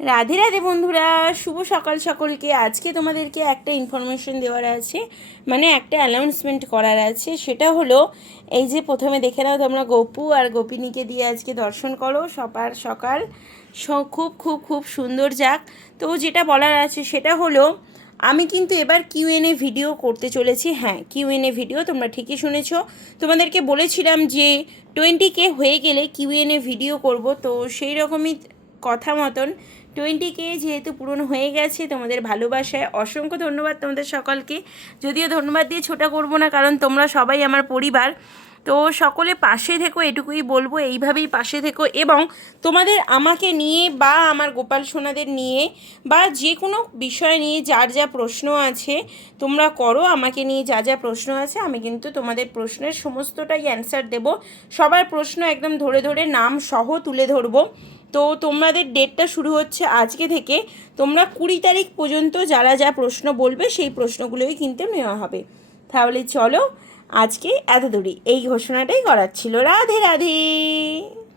রাধে রাধে বন্ধুরা, শুভ সকাল সকলকে। আজকে তোমাদেরকে একটা ইনফরমেশন দেওয়ার আছে, মানে একটা অ্যানাউন্সমেন্ট করার আছে। সেটা হলো এই যে প্রথমে দেখে নাও তোমরা গপু আর গোপিনীকে দিয়ে আজকে দর্শন করো সকাল সকাল। খুব খুব খুব সুন্দর যাক। তো যেটা বলার আছে সেটা হলো আমি কিন্তু এবার কিউএনএ ভিডিও করতে চলেছি। হ্যাঁ, কিউএনএ ভিডিও, তোমরা ঠিকই শুনেছো। তোমাদেরকে বলেছিলাম যে 20K হয়ে গেলে কিউএনএ ভিডিও করব, তো সেই রকমই কথা মতন 20K যেহেতু পূরণ হয়ে গেছে, তোমাদের ভালোবাসায় অসংখ্য ধন্যবাদ তোমাদের সকলকে। যদিও ধন্যবাদ দিয়ে ছোটা করব না, কারণ তোমরা সবাই আমার পরিবার। তো সকলে পাশে থেকো, এটুকুই বলবো, এইভাবেই পাশে থেকো। এবং তোমাদের আমাকে নিয়ে বা আমার গোপাল সোনাদের নিয়ে বা যে কোনো বিষয় নিয়ে যার যা প্রশ্ন আছে তোমরা করো। আমাকে নিয়ে যা যা প্রশ্ন আছে আমি কিন্তু তোমাদের প্রশ্নের সমস্তটাই অ্যান্সার দেব। সবার প্রশ্ন একদম ধরে ধরে নাম সহ তুলে ধরবো। তো তোমাদের ডেটটা শুরু হচ্ছে আজকে থেকে। তোমরা 20 তারিখ পর্যন্ত যারা যা প্রশ্ন বলবে সেই প্রশ্নগুলোই কিন্তু নেওয়া হবে। তাহলে চলো, আজকে এত দূরই, এই ঘোষণাটাই করার ছিল। রাধে রাধে।